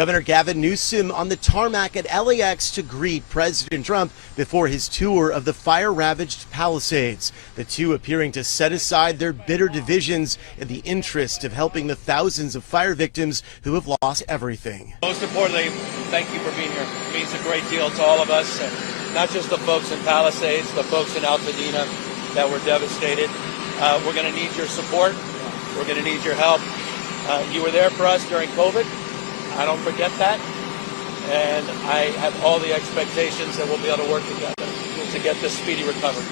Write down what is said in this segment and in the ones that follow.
Governor Gavin Newsom on the tarmac at LAX to greet President Trump before his tour of the fire-ravaged Palisades. The two appearing to set aside their bitter divisions in the interest of helping the thousands of fire victims who have lost everything. Most importantly, thank you for being here. It means a great deal to all of us, and not just the folks in Palisades, the folks in Altadena that were devastated. We're going to need your support. We're going to need your help. You were there for us during COVID. I don't forget that, and I have all the expectations that we'll be able to work together to get this speedy recovery.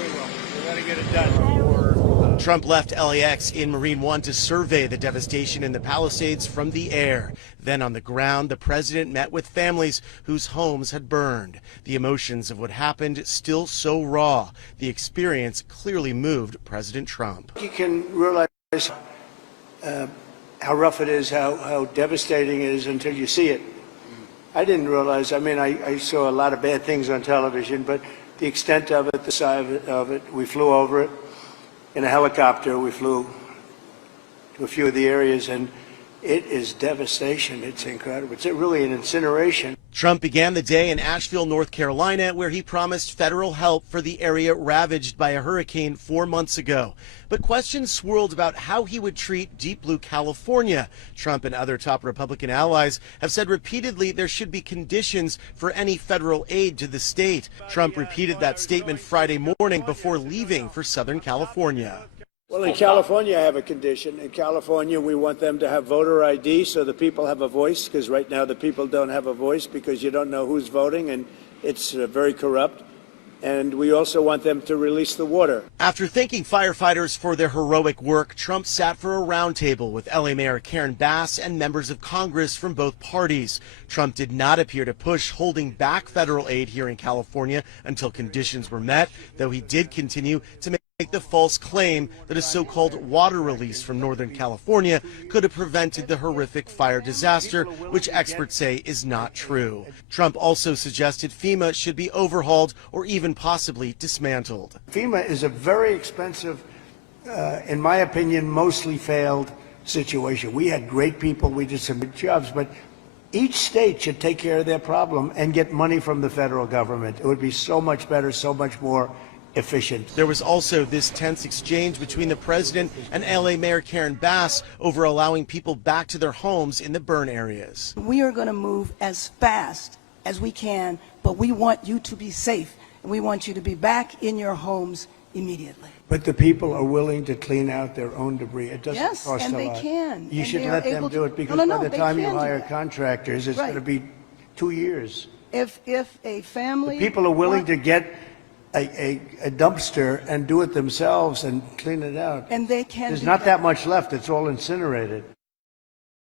We will. We're going to get it done. Trump left LAX in Marine One to survey the devastation in the Palisades from the air. Then on the ground, the president met with families whose homes had burned. The emotions of what happened still so raw. The experience clearly moved President Trump. You can realize how rough it is, how devastating it is until you see it. I didn't realize, I saw a lot of bad things on television, but the extent of it, the size of it, we flew over it in a helicopter. We flew to a few of the areas, and it is devastation. It's incredible. It's really an incineration. Trump began the day in Asheville, North Carolina, where he promised federal help for the area ravaged by a hurricane 4 months ago. But questions swirled about how he would treat deep blue California. Trump and other top Republican allies have said repeatedly there should be conditions for any federal aid to the state. Trump repeated that statement Friday morning before leaving for Southern California. Well, in California, I have a condition. In California, we want them to have voter ID so the people have a voice, because right now the people don't have a voice because you don't know who's voting, and it's very corrupt. And we also want them to release the water. After thanking firefighters for their heroic work, Trump sat for a roundtable with LA Mayor Karen Bass and members of Congress from both parties. Trump did not appear to push holding back federal aid here in California until conditions were met, though he did continue to make the false claim that a so-called water release from Northern California could have prevented the horrific fire disaster, which experts say is not true. Trump also suggested FEMA should be overhauled or even possibly dismantled. FEMA is a very expensive, in my opinion, mostly failed situation. We had great people, we did some good jobs, but each state should take care of their problem and get money from the federal government. It would be so much better, so much more efficient. There was also this tense exchange between the president and LA Mayor Karen Bass over allowing people back to their homes in the burn areas. We are going to move as fast as we can, but we want you to be safe, and we want you to be back in your homes immediately. But the people are willing to clean out their own debris. It doesn't cost a lot. Yes, and they can. You should let them do it, because by the time you hire contractors, it's going to be 2 years. If a family... People are willing to get a dumpster and do it themselves and clean it out. And they can. There's not that much left. It's all incinerated.